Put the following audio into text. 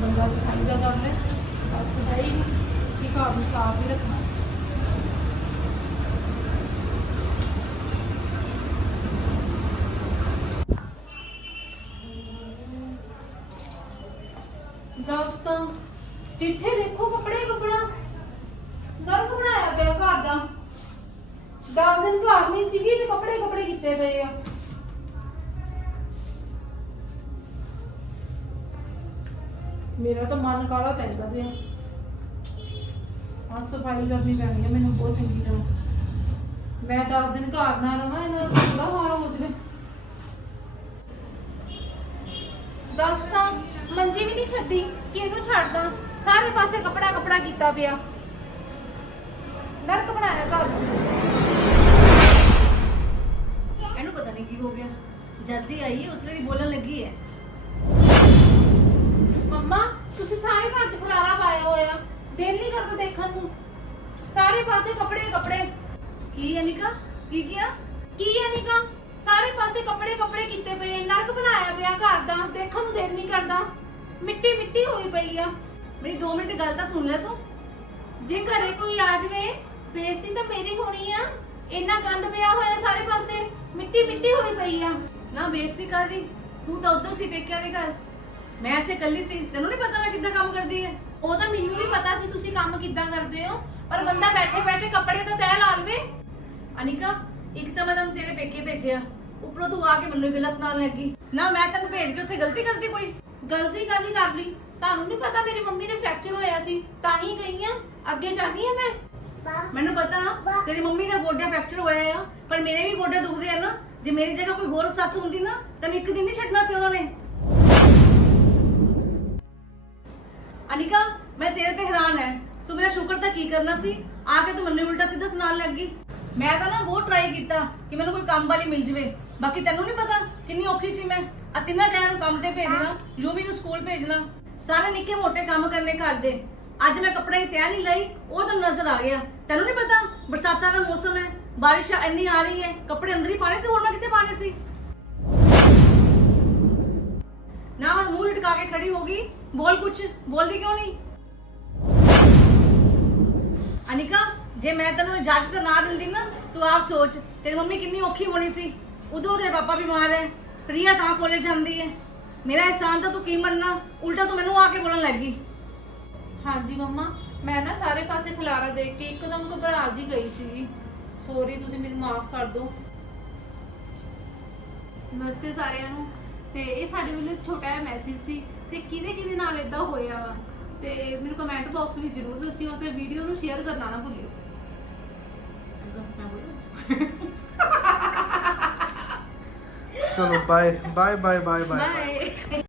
ਬੰਦਾ ਸਫ਼ਾਈ ਦਾ ਕਰ ਲੈ ਬਸ ਸਫ਼ਾਈ ਕਿ ਘਰ ਨੂੰ ਸਾਫ਼ ਹੀ ਰੱਖਣਾ। ਦੋਸਤਾਂ ਜਿੱਥੇ ਦੇਖੋ ਕੱਪੜੇ, ਕੱਪੜਾ। ਨਰਕ ਬਣਾਇਆ ਪਿਆ ਘਰ ਦਾ। ਦਸ ਦਿਨ ਘਰ ਨਹੀਂ ਸੀਗੀ ਤੇ ਕੱਪੜੇ ਕੱਪੜੇ ਕੀਤੇ ਪਏ ਆ। ਮੇਰਾ ਤਾਂ ਮਨ ਕਾਲਾ ਪੈਂਦਾ ਪਿਆ। ਆ ਸਫ਼ਾਈ ਕਰਨੀ ਪੈਣੀ ਹੈ ਮੈਨੂੰ ਬਹੁਤ ਚੰਗੀ ਤਰ੍ਹਾਂ। ਮੈਂ 10 ਦਿਨ ਘਰ ਨਾ ਰਵਾਂ, ਇਹਨਾਂ ਦਾ ਪੂਰਾ ਹਾਲ ਹੋ ਜਾਵੇ। ਦਸ ਤਾਂ, ਮੰਜੀ ਵੀ ਨਹੀਂ ਛੱਡੀ ਕਿ ਇਹਨੂੰ ਛੱਡਦਾ ਸਾਰੇ ਪਾਸੇ ਕਪੜਾ ਕਪੜਾ ਕੀਤਾ ਪਿਆ। ਨਰਕ ਬਣਾਇਆ ਘਰ। ਨੂੰ ਜਦ ਦੀ ਆਈ ਹੈ ਉਸਲੇ ਦੀ ਬੋਲਣ ਲੱਗੀ ਹੈ। ਮੰਮਾ ਤੁਸੀਂ ਸਾਰੇ ਘਰ 'ਚ ਖਲਾਰਾ ਪਾਇਆ ਹੋਇਆ। ਦਿਲ ਨਹੀਂ ਕਰਦਾ ਦੇਖਣ ਨੂੰ। ਸਾਰੇ ਪਾਸੇ ਕੱਪੜੇ ਕੱਪੜੇ। ਕੀ ਅਨਿਕਾ ਕੀ ਕੀਆ ਕੀ ਹੈ ਨਿਕਾ? ਸਾਰੇ ਪਾਸੇ ਕੱਪੜੇ ਕੱਪੜੇ ਕੀਤੇ ਪਏ ਨਰਕ ਬਣਾਇਆ ਪਿਆ ਘਰ ਦਾ। ਦੇਖਣ ਨੂੰ ਦਿਲ ਨਹੀਂ ਕਰਦਾ। ਮਿੱਟੀ ਮਿੱਟੀ ਹੋਈ ਪਈ ਆ। ਮੇਰੀ 2 ਮਿੰਟ ਗੱਲ ਤਾਂ ਸੁਣ ਲੈ ਤੂੰ। ਜੇ ਘਰੇ ਕੋਈ ਆ ਜਾਵੇ ਬੇਇੱਜ਼ਤੀ ਤਾਂ ਮੇਰੀ ਹੋਣੀ ਆ। ਇੰਨਾ ਗੰਦ ਪਿਆ ਹੋਇਆ ਸਾਰੇ ਪਾਸੇ। ਮਿੱਟੀ ਮਿੱਟੀ ਹੋਈ ਪਈ ਆ। ਨਾ ਬੇਇੱਜ਼ਤੀ ਕਰਦੀ ਤੂੰ ਤਾਂ ਉਧਰ ਸੀ ਪੇਕਿਆਂ ਦੇ ਘਰ। ਮੈਂ ਇੱਥੇ ਇਕੱਲੀ ਸੀ ਤੈਨੂੰ ਨਹੀਂ ਪਤਾ ਮੈਂ ਕਿੱਦਾਂ ਕੰਮ ਕਰਦੀ ਹੈ? ਉਹ ਤਾਂ ਮੈਨੂੰ ਵੀ ਪਤਾ ਸੀ ਤੁਸੀਂ ਕੰਮ ਕਿੱਦਾਂ ਕਰਦੇ ਹੋ ਪਰ ਬੰਦਾ ਬੈਠੇ ਬੈਠੇ ਕੱਪੜੇ ਤਾਂ ਤੈਅ ਲਾ ਲਵੇ। ਅਨਿਕਾ ਇੱਕ ਤਾਂ ਮੈਂ ਤੈਨੂੰ ਤੇਰੇ ਪੇਕੇ ਭੇਜਿਆ ਉੱਪਰੋਂ ਤੂੰ ਆ ਕੇ ਮੈਨੂੰ ਗੱਲਾਂ ਸੁਣਾਉਣ ਲੱਗੀ। ਨਾ ਮੈਂ ਤੈਨੂੰ ਭੇਜ ਕੇ ਉੱਥੇ ਗਲਤੀ ਕਰਦੀ ਕੋਈ? ਗਲਤੀ ਕਾਹਦੀ ਕਰ ਲਈ? ਤੁਹਾਨੂੰ ਨਹੀਂ ਪਤਾ ਮੇਰੀ ਮੰਮੀ ਨੇ ਫ੍ਰੈਕਚਰ ਹੋਇਆ ਸੀ ਤਾਂ ਹੀ ਗਈ ਆ ਅੱਗੇ ਜਾਣੀ ਆ ਮੈਂ। ਮੈਨੂੰ ਪਤਾ ਤੇਰੀ ਮੰਮੀ ਦਾ ਗੋਡਾ ਫ੍ਰੈਕਚਰ ਹੋਇਆ ਆ ਪਰ ਮੇਰੇ ਵੀ ਗੋਡੇ ਦੁਖਦੇ ਆ ਨਾ। ਜੇ ਮੇਰੀ ਜਗ੍ਹਾ ਕੋਈ ਹੋਰ ਸੱਸ ਹੁੰਦੀ ਨਾ ਤੈਨੂੰ ਇੱਕ ਦਿਨ ਨਹੀਂ ਛੱਡਣਾ ਸੀ ਉਹਨਾਂ ਨੇ। ਅਨਿਕਾ, ਮੈਂ ਤੇਰੇ ਤੇ ਹੈਰਾਨ ਐ। ਤੂੰ ਮੇਰਾ ਸ਼ੁਕਰ ਤਾਂ ਕੀ ਕਰਨਾ ਸੀ? ਆ ਕੇ ਤੂੰ ਮੈਨੂੰ ਉਲਟਾ ਸਿੱਧਾ ਸੁਣਾਉਣ ਲੱਗੀ ਮੈਂ ਤਾਂ ਨਾ ਬਹੁਤ ਟਰਾਈ ਕੀਤਾ ਕਿ ਮੈਨੂੰ ਕੋਈ ਕੰਮ ਵਾਲੀ ਮਿਲ ਜਵੇ। ਬਾਕੀ ਤੈਨੂੰ ਨਹੀਂ ਪਤਾ ਕਿੰਨੀ ਔਖੀ ਸੀ ਮੈਂ। ਆ ਤਿੰਨਾਂ ਜਣਿਆਂ ਨੂੰ ਕੰਮ ਤੇ ਭੇਜਣਾ ਜੋ ਵੀ ਨੂੰ ਸਕੂਲ ਭੇਜਣਾ। ਸਾਰੇ ਨਿੱਕੇ ਮੋਟੇ ਕੰਮ ਕਰਨੇ ਘਰ ਦੇ। ਅੱਜ ਮੈਂ ਕੱਪੜੇ ਦੀ ਤੈਅ ਨਹੀਂ ਲਈ, ਉਹ ਤਾਂ ਨਜ਼ਰ ਆ ਗਿਆ। ਤੈਨੂੰ ਨਹੀਂ ਪਤਾ, ਬਰਸਾਤਾਂ ਦਾ ਮੌਸਮ ਹੈ ਬਾਰਿਸ਼ ਇੰਨੀ ਆ ਰਹੀ ਹੈ, ਕੱਪੜੇ ਅੰਦਰ ਹੀ ਪਾਣੇ ਸੀ, ਹੋਰ ਮੈਂ ਕਿੱਥੇ ਪਾਣੇ ਸੀ? ਨਾ ਹੁਣ ਮੂੰਹ ਲਟਕਾ ਕੇ ਖੜੀ ਹੋ ਗਈ, ਬੋਲ ਕੁਛ, ਬੋਲਦੀ ਕਿਉਂ ਨਹੀਂ? ਅਨਿਕਾ, ਜੇ ਮੈਂ ਤੈਨੂੰ ਇਜਾਜ਼ਤ ਨਾ ਦਿੰਦੀ ਨਾ, ਤੂੰ ਆਪ ਸੋਚ, ਤੇਰੀ ਮੰਮੀ ਕਿੰਨੀ ਔਖੀ ਹੋਣੀ ਸੀ ਉਧਰੋਂ ਤੇਰੇ ਪਾਪਾ ਬਿਮਾਰ ਹੈ, ਪ੍ਰਿਆ ਤਾਂ ਕਾਲਜ ਜਾਂਦੀ ਹੈ। ਮੇਰਾ ਅਹਿਸਾਨ ਤਾਂ ਤੂੰ ਕੀ ਮੰਨਣਾ, ਉਲਟਾ ਤੂੰ ਮੈਨੂੰ ਆ ਕੇ ਬੋਲਣ ਲੱਗੀ ਹਾਂਜੀ ਮੰਮਾ, ਮੈਂ ਨਾ ਸਾਰੇ ਪਾਸੇ ਖਲਾਰਾ ਦੇਖ ਕੇ ਇੱਕਦਮ ਘਬਰਾ ਜੀ ਗਈ ਸੀ। ਸੌਰੀ ਤੁਸੀਂ ਮੈਨੂੰ ਮਾਫ ਕਰ ਦਿਓ। ਨਮਸਤੇ ਸਾਰਿਆਂ ਨੂੰ। ਤੇ ਇਹ ਸਾਡੇ ਵੱਲੋਂ ਇੱਕ ਛੋਟਾ ਜਿਹਾ ਮੈਸੇਜ ਸੀ ਤੇ ਕਿਹਦੇ ਕਿਹਦੇ ਨਾਲ ਇਦਾਂ ਹੋਇਆ ਵਾ? ਤੇ ਮੈਨੂੰ ਕਮੈਂਟ ਬਾਕਸ ਵਿੱਚ ਜਰੂਰ ਦੱਸਿਓ ਤੇ ਵੀਡੀਓ ਨੂੰ ਸ਼ੇਅਰ ਕਰਨਾ ਨਾ ਭੁੱਲਿਓ। ਚਲੋ bye bye bye bye bye